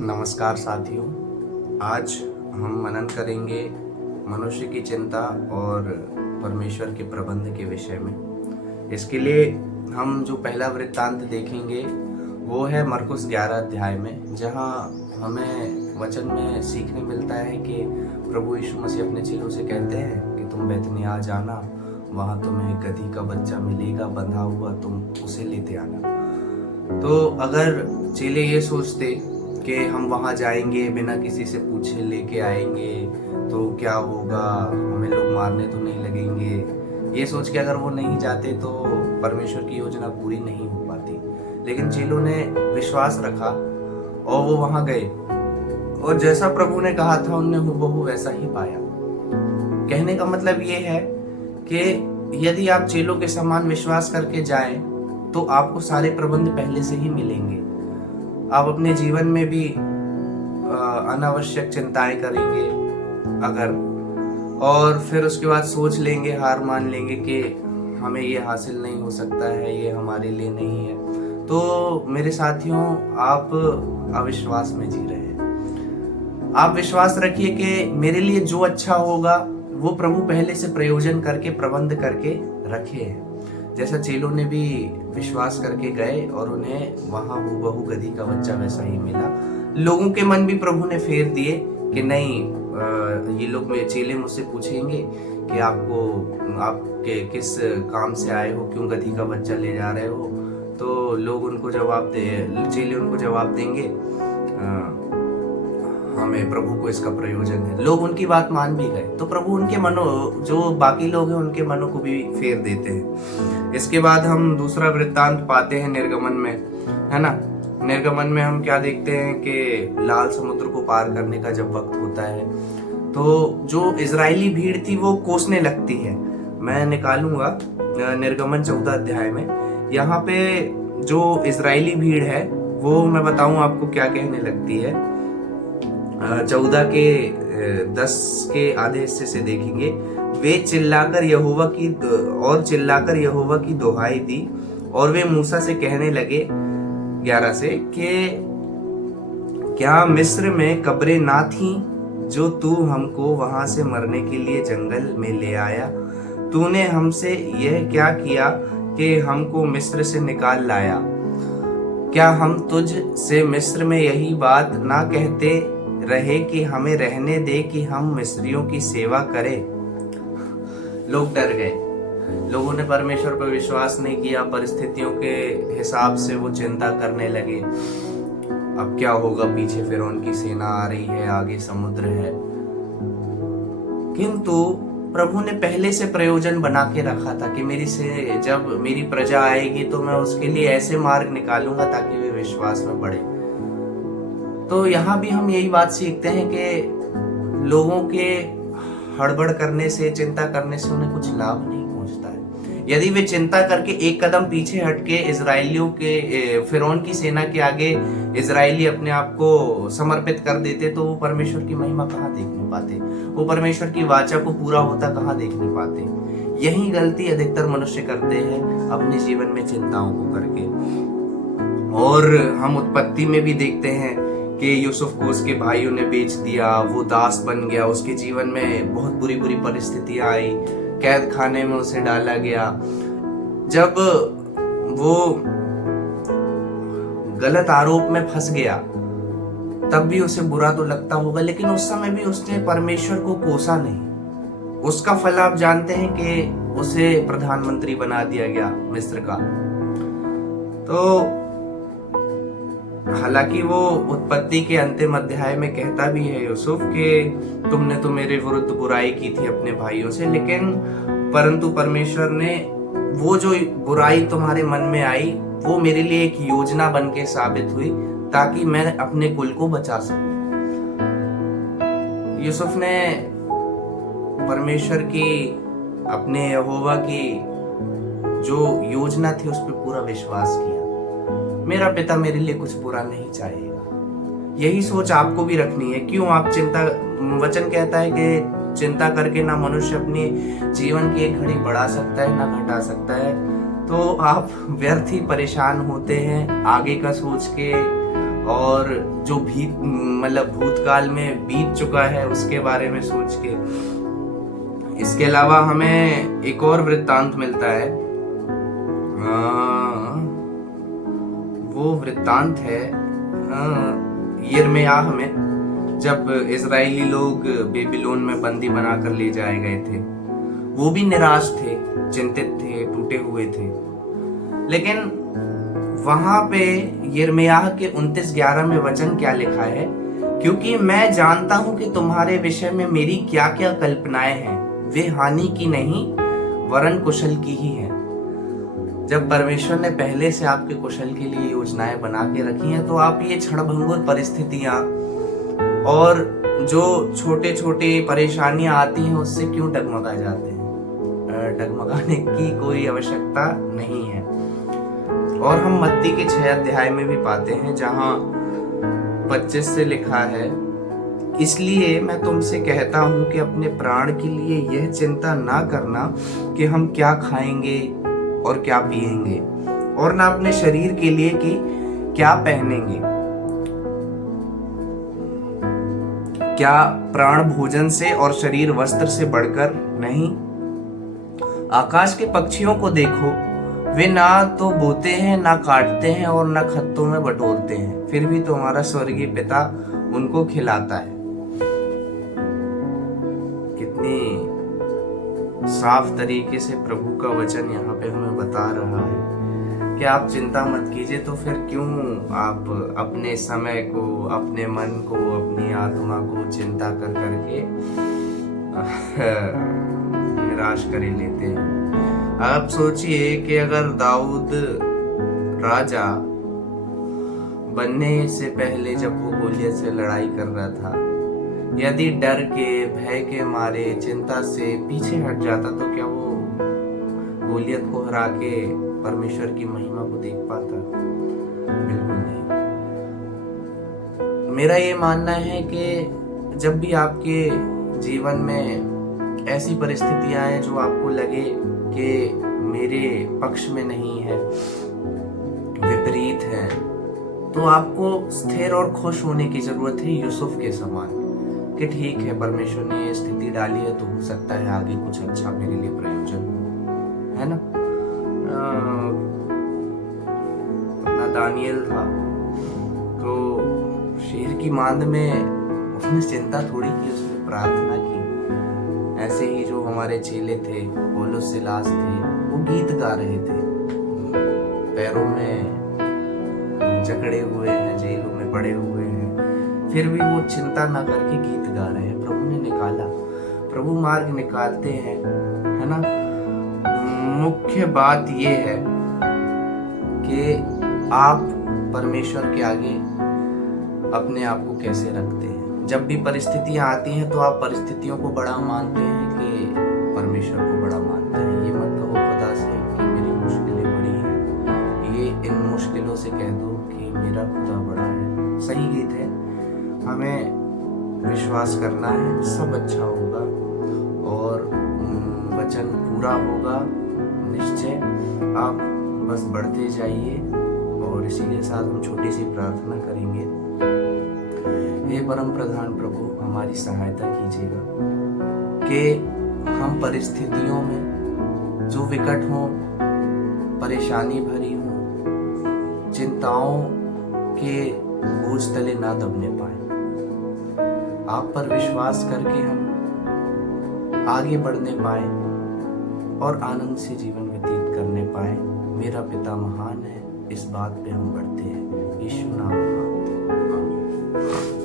नमस्कार साथियों। आज हम मनन करेंगे मनुष्य की चिंता और परमेश्वर के प्रबंध के विषय में। इसके लिए हम जो पहला वृत्तांत देखेंगे वो है मरकुस 11 अध्याय में, जहाँ हमें वचन में सीखने मिलता है कि प्रभु यीशु मसीह अपने चेलों से कहते हैं कि तुम बैतनिय्याह जाना, वहाँ तुम्हें गधी का बच्चा मिलेगा बंधा हुआ, तुम उसे लेते आना। तो अगर चेले ये सोचते कि हम वहाँ जाएंगे बिना किसी से पूछे लेके आएंगे तो क्या होगा, हमें लोग मारने तो नहीं लगेंगे, ये सोच के अगर वो नहीं जाते तो परमेश्वर की योजना पूरी नहीं हो पाती। लेकिन चेलों ने विश्वास रखा और वो वहाँ गए और जैसा प्रभु ने कहा था उनने हूबहू वैसा ही पाया। कहने का मतलब ये है कि यदि आप चेलों के समान विश्वास करके जाएं तो आपको सारे प्रबंध पहले से ही मिलेंगे। आप अपने जीवन में भी अनावश्यक चिंताएं करेंगे अगर, और फिर उसके बाद सोच लेंगे, हार मान लेंगे कि हमें ये हासिल नहीं हो सकता है, ये हमारे लिए नहीं है, तो मेरे साथियों आप अविश्वास में जी रहे हैं। आप विश्वास रखिए कि मेरे लिए जो अच्छा होगा वो प्रभु पहले से प्रयोजन करके प्रबंध करके रखे हैं। जैसा चेलों ने भी विश्वास करके गए और उन्हें वहां हूबहू गधी का बच्चा वैसा ही मिला। लोगों के मन भी प्रभु ने फेर दिए कि नहीं, ये लोग मेरे चेले मुझसे पूछेंगे कि आपके किस काम से आए हो, क्यों गधी का बच्चा ले जा रहे हो, तो लोग उनको चेले उनको जवाब देंगे हमें प्रभु को इसका प्रयोजन है। लोग उनकी बात मान भी गए तो प्रभु उनके जो बाकी लोग हैं उनके मनों को भी फेर देते हैं। इसके बाद हम दूसरा वृत्तांत पाते हैं निर्गमन में, है ना। निर्गमन में हम क्या देखते हैं कि लाल समुद्र को पार करने का जब वक्त होता है तो जो इजरायली भीड़ थी वो कोसने लगती है। मैं निकालूंगा निर्गमन 14 अध्याय में। यहाँ पे जो इजरायली भीड़ है वो मैं बताऊं आपको क्या कहने लगती है। 14 के 10 के आधे हिस्से से देखेंगे। वे चिल्लाकर यहोवा की दुहाई दी और वे मूसा से कहने लगे 11 से कि क्या मिस्र में कब्रें ना थीं जो तू हमको वहां से मरने के लिए जंगल में ले आया? तूने हमसे यह क्या किया कि हमको मिस्र से निकाल लाया? क्या हम तुझ से मिस्र में यही बात ना कहते रहे कि हमें रहने दे कि हम मिस्रियों की सेवा करें? लोग डर गए। लोगों ने परमेश्वर पर विश्वास नहीं किया। परिस्थितियों के हिसाब से वो चिंता करने लगे, अब क्या होगा, पीछे फिरौन की सेना आ रही है, आगे समुद्र है। किंतु प्रभु ने पहले से प्रयोजन बना के रखा था कि जब मेरी प्रजा आएगी तो मैं उसके लिए ऐसे मार्ग निकालूंगा ताकि वे विश्वास में बढ़े। तो यहाँ भी हम यही बात सीखते हैं कि लोगों के हड़बड़ करने से, चिंता करने से उन्हें कुछ लाभ नहीं पहुंचता है। यदि वे चिंता करके एक कदम पीछे हटके इजराइलियों के फिरौन की सेना के आगे इजरायली अपने आप को समर्पित कर देते तो वो परमेश्वर की महिमा कहाँ देखने पाते, वो परमेश्वर की वाचा को पूरा होता कहाँ देखने पाते। यही गलती अधिकतर मनुष्य करते हैं अपने जीवन में चिंताओं को करके। और हम उत्पत्ति में भी देखते हैं कि यूसुफ को उसके भाइयों ने बेच दिया, वो दास बन गया, उसके जीवन में बहुत बुरी बुरी परिस्थितियां आई, कैद खाने में उसे डाला गया। जब वो गलत आरोप में फंस गया तब भी उसे बुरा तो लगता होगा, लेकिन उस समय भी उसने परमेश्वर को कोसा नहीं। उसका फल आप जानते हैं कि उसे प्रधानमंत्री बना दिया गया मिस्र का। तो हालांकि वो उत्पत्ति के अंतिम अध्याय में कहता भी है यूसुफ कि तुमने तो मेरे विरुद्ध बुराई की थी अपने भाइयों से, लेकिन परंतु परमेश्वर ने वो जो बुराई तुम्हारे मन में आई वो मेरे लिए एक योजना बन के साबित हुई ताकि मैं अपने कुल को बचा सकूं। यूसुफ ने परमेश्वर की, अपने यहोवा की जो योजना थी उस पर पूरा विश्वास किया। मेरा पिता मेरे लिए कुछ बुरा नहीं चाहेगा। यही सोच आपको भी रखनी है। क्यों आप वचन कहता है कि चिंता करके ना मनुष्य अपनी जीवन की एक घड़ी बढ़ा सकता है ना घटा सकता है। तो आप व्यर्थ ही परेशान होते हैं आगे का सोच के, और जो भी मतलब भूतकाल में बीत चुका है उसके बारे में सोच के। इसके अलावा हमें एक और वृत्तांत मिलता है, वो वृत्तांत है यिर्मयाह में, जब इजरायली लोग बेबीलोन में बंदी बनाकर ले जाए गए थे। वो भी निराश थे, चिंतित थे, टूटे हुए थे। लेकिन वहां पे यिर्मयाह के 29:11 में वचन क्या लिखा है, क्योंकि मैं जानता हूं कि तुम्हारे विषय में मेरी क्या क्या कल्पनाएं हैं, वे हानि की नहीं वरन कुशल की ही हैं। जब परमेश्वर ने पहले से आपके कुशल के लिए योजनाएं बना के रखी हैं, तो आप ये क्षणभंगुर परिस्थितियां और जो छोटे छोटे परेशानियां आती हैं उससे क्यों डगमगा जाते हैं? डगमगाने की कोई आवश्यकता नहीं है। और हम मत्ती के 6 अध्याय में भी पाते हैं, जहां 25 से लिखा है, इसलिए मैं तुमसे कहता हूं कि अपने प्राण के लिए यह चिंता ना करना कि हम क्या खाएंगे और क्या पिएंगे, और ना अपने शरीर के लिए कि क्या पहनेंगे। क्या प्राण भोजन से और शरीर वस्त्र से बढ़कर नहीं? आकाश के पक्षियों को देखो, वे ना तो बोते हैं, ना काटते हैं और ना खत्तों में बटोरते हैं, फिर भी तुम्हारा स्वर्गीय पिता उनको खिलाता है। कितनी साफ तरीके से प्रभु का वचन यहाँ पे हमें बता रहा है कि आप चिंता मत कीजिए। तो फिर क्यों आप अपने समय को, अपने मन को, अपनी आत्मा को चिंता कर करके निराश कर लेते हैं? आप सोचिए कि अगर दाऊद राजा बनने से पहले जब वो गोलियत से लड़ाई कर रहा था, यदि डर के, भय के मारे, चिंता से पीछे हट जाता, तो क्या वो गोलियत को हरा के परमेश्वर की महिमा को देख पाता? बिल्कुल नहीं। मेरा ये मानना है कि जब भी आपके जीवन में ऐसी परिस्थितियां आए जो आपको लगे कि मेरे पक्ष में नहीं है, विपरीत है, तो आपको स्थिर और खुश होने की जरूरत है, यूसुफ के समान, कि ठीक है, परमेश्वर ने ये स्थिति डाली है, तो हो सकता है आगे कुछ अच्छा मेरे लिए प्रयोजन हो, है ना? अपना दानियल था, तो शेर की मांद में उसने चिंता थोड़ी की, उसने प्रार्थना की। ऐसे ही जो हमारे चेले थे, पौलुस सिलास थे, वो गीत गा रहे थे, पैरों में जकड़े हुए हैं, जेलों में पड़े हुए हैं, फिर भी वो चिंता ना करके गीत गा रहे हैं। प्रभु ने निकाला, प्रभु मार्ग निकालते हैं, है ना? मुख्य बात ये है कि आप परमेश्वर के आगे अपने आप को कैसे रखते हैं। जब भी परिस्थितियां आती हैं तो आप परिस्थितियों को बड़ा मानते हैं कि परमेश्वर को बड़ा मानते हैं? ये मत कहो खुदा से कि मेरी मुश्किलें बड़ी हैं, ये इन मुश्किलों से कह दो कि मेरा खुदा बड़ा है। सही गीत है, हमें विश्वास करना है, सब अच्छा होगा और वचन पूरा होगा निश्चय। आप बस बढ़ते जाइए और इसी के साथ हम छोटी सी प्रार्थना करेंगे। हे परम प्रधान प्रभु, हमारी सहायता कीजिएगा कि हम परिस्थितियों में जो विकट हो, परेशानी भरी हो, चिंताओं के बोझ तले ना दबने पाए। आप पर विश्वास करके हम आगे बढ़ने पाए और आनंद से जीवन व्यतीत करने पाए। मेरा पिता महान है, इस बात पे हम बढ़ते हैं। यीशु नाम में आमीन।